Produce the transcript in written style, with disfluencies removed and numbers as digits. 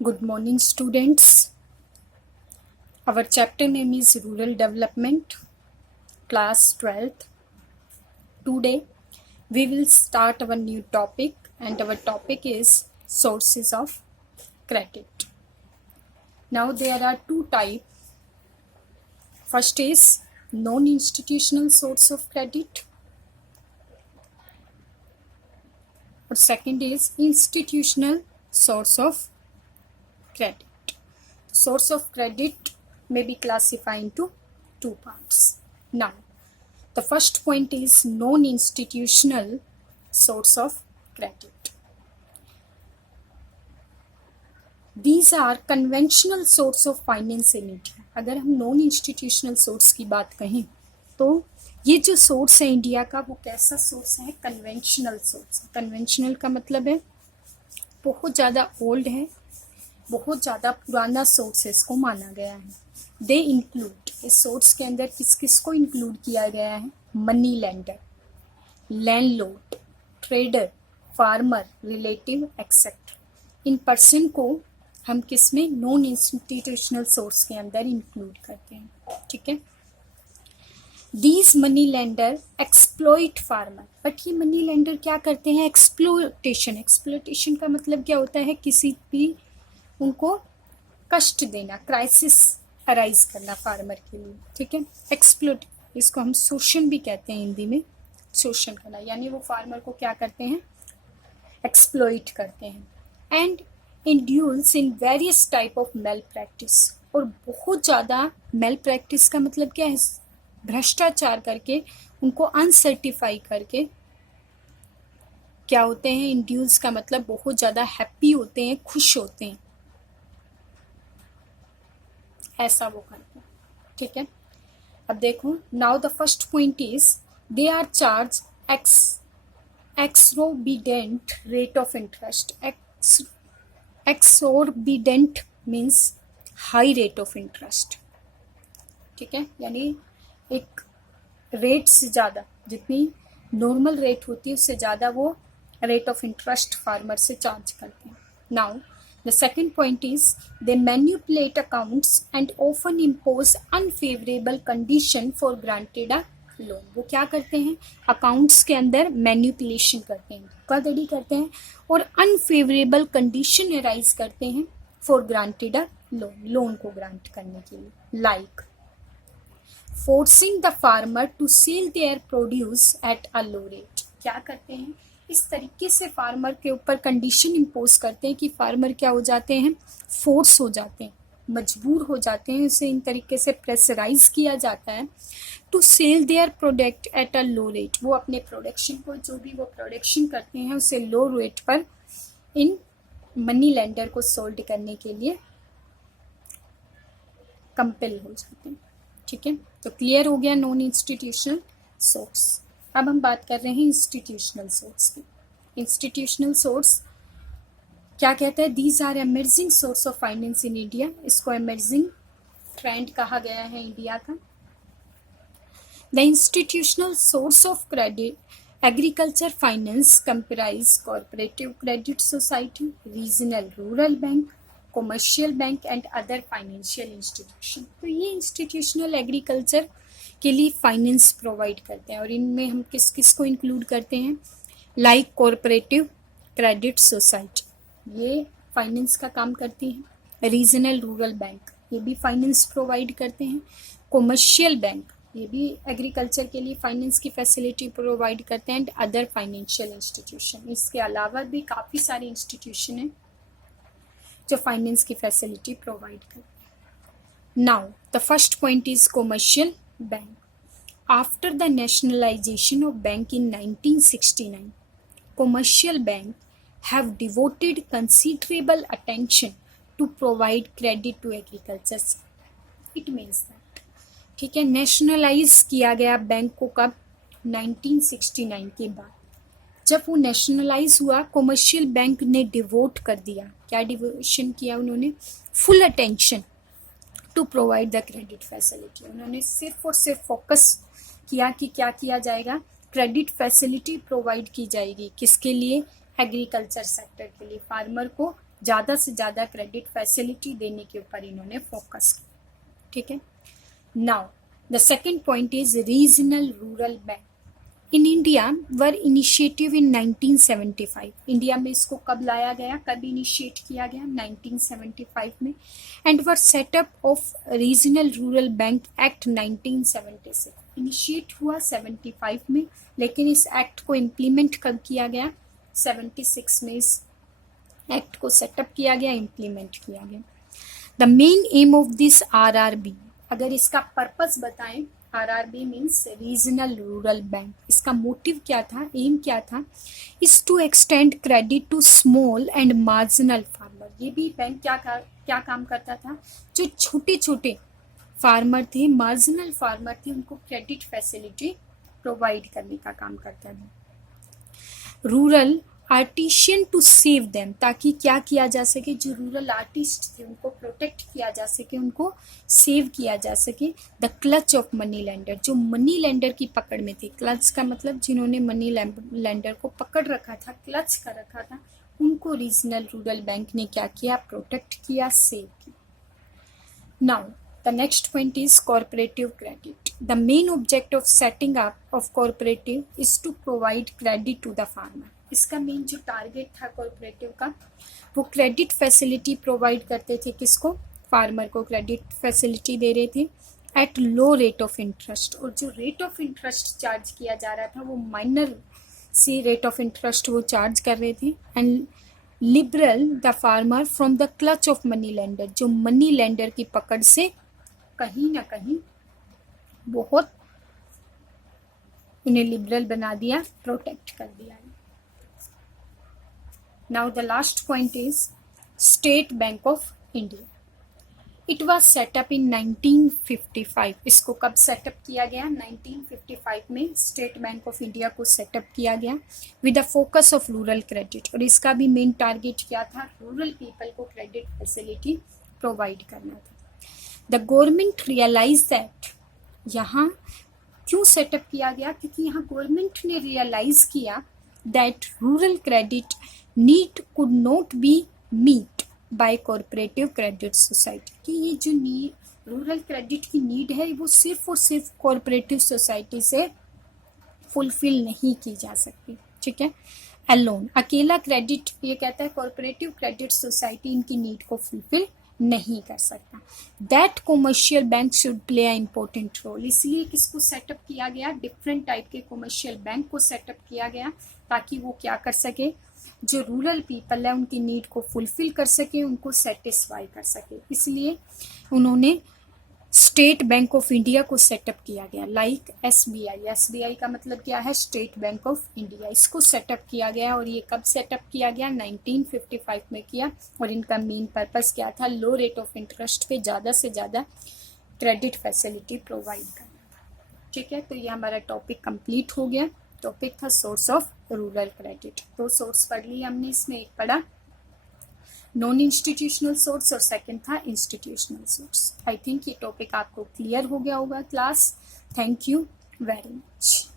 Good morning, students. Our chapter name is Rural Development, class 12th. Today, we will start our new topic, and our topic is sources of credit. Now, there are two types. First is non-institutional source of credit, or second is institutional source of credit. Source of credit may be classified into two parts. Now, the first point is non-institutional source of credit. These are conventional source of finance in India. अगर हम non institutional source की बात कहें तो ये जो source है India का वो कैसा सोर्स है? Conventional source. कन्वेंशनल का मतलब है बहुत ज़्यादा ओल्ड है, बहुत ज़्यादा पुराना सोर्सेस को माना गया है। दे इंक्लूड, इस सोर्स के अंदर किस किस को इंक्लूड किया गया है? Money lender, landlord, trader, farmer, relative etcetera. In person को हम किस में? नॉन इंस्टीट्यूशनल सोर्स के अंदर इंक्लूड करते हैं। ठीक है। These money lender exploit farmer, but ये मनी लेंडर क्या करते हैं? एक्सप्लोटेशन। एक्सप्लोटेशन का मतलब क्या होता है? किसी भी उनको कष्ट देना, क्राइसिस अराइज करना फार्मर के लिए। ठीक है। एक्सप्लोट, इसको हम शोषण भी कहते हैं हिंदी में, शोषण करना, यानी वो फार्मर को क्या करते हैं? एक्सप्लॉइट करते हैं। And indulges in various type of malpractice, और बहुत ज़्यादा मेल प्रैक्टिस का मतलब क्या है? भ्रष्टाचार करके, उनको अनसर्टिफाई करके क्या होते हैं? इंड्यूल्स का मतलब बहुत ज़्यादा हैप्पी होते हैं, खुश होते हैं, ऐसा वो करते हैं। ठीक है। अब देखो, now the first point is they are charge exorbitant rate of interest. Exorbitant means high rate of interest. ठीक है, यानी एक रेट से ज़्यादा, जितनी नॉर्मल रेट होती है उससे ज़्यादा वो रेट ऑफ इंटरेस्ट फार्मर से चार्ज करते हैं। Now the second point is they manipulate accounts and often impose unfavorable condition for granted a loan. वो क्या करते हैं? अकाउंट्स के अंदर मैन्युपुलेशन करते हैं, धोखाधड़ी करते हैं और अनफेवरेबल कंडीशन अराइज करते हैं for granted a loan, loan को ग्रांट करने के लिए। Like forcing the farmer to sell their produce at a low rate. क्या करते हैं? इस तरीके से फार्मर के ऊपर कंडीशन इम्पोज करते हैं कि फार्मर क्या हो जाते हैं? फोर्स हो जाते हैं, मजबूर हो जाते हैं, उसे इन तरीके से प्रेशराइज किया जाता है to sell their product at a low rate. वो अपने प्रोडक्शन को, जो भी वो प्रोडक्शन करते हैं, उसे लो रेट पर इन मनी लेंडर को सोल्ड करने के लिए कंपेल हो जाते हैं। ठीक है, तो क्लियर हो गया नॉन इंस्टीट्यूशनल सोर्स। अब हम बात कर रहे हैं इंस्टीट्यूशनल सोर्स की। इंस्टीट्यूशनल सोर्स क्या कहता है? These are emerging source of finance in India. इसको एमर्जिंग ट्रेंड कहा गया है इंडिया का। The institutional source of credit agriculture finance comprise cooperative credit society, regional rural bank, commercial bank and other financial institution. तो ये institutional agriculture के लिए finance provide करते हैं, और इनमें हम किस किस को इंक्लूड करते हैं? लाइक कोऑपरेटिव क्रेडिट सोसाइटी, ये फाइनेंस का काम करती है। रीजनल रूरल बैंक, ये भी फाइनेंस प्रोवाइड करते हैं। कॉमर्शियल बैंक, ये भी एग्रीकल्चर के लिए फाइनेंस की फैसिलिटी प्रोवाइड करते हैं। एंड अदर फाइनेंशियल इंस्टीट्यूशन, इसके अलावा भी काफ़ी सारे इंस्टीट्यूशन हैं जो फाइनेंस की फैसिलिटी प्रोवाइड करते हैं। Now the first point is commercial bank. After the nationalization of bank in 1969, commercial bank have devoted considerable attention to provide credit to agriculture. It means that, ठीक है, nationalise किया गया bank को कब? 1969 के बाद। जब वो नेशनलाइज हुआ, कॉमर्शियल बैंक ने डिवोट कर दिया। क्या डिवोशन किया उन्होंने? Full attention to provide the credit facility. उन्होंने सिर्फ और सिर्फ फोकस किया कि क्या किया जाएगा? क्रेडिट फैसिलिटी प्रोवाइड की जाएगी। किसके लिए? एग्रीकल्चर सेक्टर के लिए, फार्मर को ज़्यादा से ज़्यादा क्रेडिट फैसिलिटी देने के ऊपर इन्होंने फोकस किया, ठीक है। Now the second point is regional rural bank in India were initiative in 1975। India में इसको कब लाया गया, कब इनिशिएट किया गया, 1975 में, and were set up of regional rural bank act 1976। Initiate हुआ 75 में, लेकिन इस एक्ट को इम्प्लीमेंट कब किया गया, 76 में इस एक्ट को सेटअप किया गया, इम्प्लीमेंट किया गया। The main aim of this RRB, अगर इसका पर्पस बताएं, RRB means regional rural bank, इसका मोटिव क्या था, एम क्या था, is to extend credit to small and marginal farmer. ये भी बैंक क्या काम करता था, जो छोटे छोटे फार्मर थे, मार्जिनल फार्मर थे, उनको क्रेडिट फैसिलिटी प्रोवाइड करने का काम करता था। Rural artisan to save them, ताकि क्या किया जा सके, जो रूरल आर्टिस्ट थे उनको प्रोटेक्ट किया जा सके, उनको सेव किया जा सके। The clutch of money lender, जो मनी लेंडर की पकड़ में थे, क्लच का मतलब जिन्होंने मनी लेंडर को पकड़ रखा था, क्लच कर रखा था, उनको रीजनल रूरल बैंक ने क्या किया, प्रोटेक्ट किया, सेव किया। Now the next point is cooperative credit. The main object of setting up of cooperative is to provide credit to the farmer. इसका मेन जो टारगेट था कॉर्पोरेटिव का, वो क्रेडिट फैसिलिटी प्रोवाइड करते थे, किसको, फार्मर को क्रेडिट फैसिलिटी दे रहे थे at low rate of interest. और जो रेट ऑफ इंटरेस्ट चार्ज किया जा रहा था वो minor see rate of interest वो चार्ज कर रहे थे, and liberal the farmer from the clutch of money lender, जो मनी लेंडर की पकड़ से कहीं ना कहीं बहुत उन्हें लिबरल बना दिया, प्रोटेक्ट कर दिया। Now the last point is State Bank of India. It was set up in 1955. इसको कब सेटअप किया गया, 1955 में स्टेट बैंक ऑफ इंडिया को सेटअप किया गया with the focus of rural credit. और इसका भी मेन टारगेट क्या था, रूरल पीपल को क्रेडिट फैसिलिटी प्रोवाइड करना था। द गवर्नमेंट रियलाइज दैट, यहाँ क्यों सेटअप किया गया, क्योंकि यहाँ गवर्नमेंट ने रियलाइज किया that rural credit need could not be meet by cooperative credit society, कि ये जो रूरल क्रेडिट की नीड है वो सिर्फ और सिर्फ कॉर्पोरेटिव सोसाइटी से फुलफिल नहीं की जा सकती, ठीक है। अलोन, अकेला क्रेडिट, ये कहता है कॉर्पोरेटिव क्रेडिट सोसाइटी इनकी नीड को फुलफिल नहीं कर सकता। That commercial bank should play a important role, इसलिए किसको सेटअप किया गया, डिफरेंट टाइप के कॉमर्शियल बैंक को सेटअप किया गया, ताकि वो क्या कर सके, जो रूरल पीपल है उनकी नीड को फुलफिल कर सके, उनको सेटिस्फाई कर सके। इसलिए उन्होंने स्टेट बैंक ऑफ इंडिया को सेटअप किया गया, लाइक SBI का मतलब क्या है, स्टेट बैंक ऑफ इंडिया, इसको सेटअप किया गया। और ये कब सेटअप किया गया, 1955 में किया। और इनका मेन पर्पस क्या था, लो रेट ऑफ इंटरेस्ट पे ज़्यादा से ज़्यादा क्रेडिट फैसिलिटी प्रोवाइड करना, ठीक है। तो ये हमारा टॉपिक कंप्लीट हो गया। टॉपिक था सोर्स ऑफ रूरल क्रेडिट। दो सोर्स पढ़ लिए हमने, इसमें एक पढ़ा नॉन इंस्टीट्यूशनल सोर्स और सेकंड था इंस्टीट्यूशनल सोर्स। आई थिंक ये टॉपिक आपको क्लियर हो गया होगा class. Thank you very much.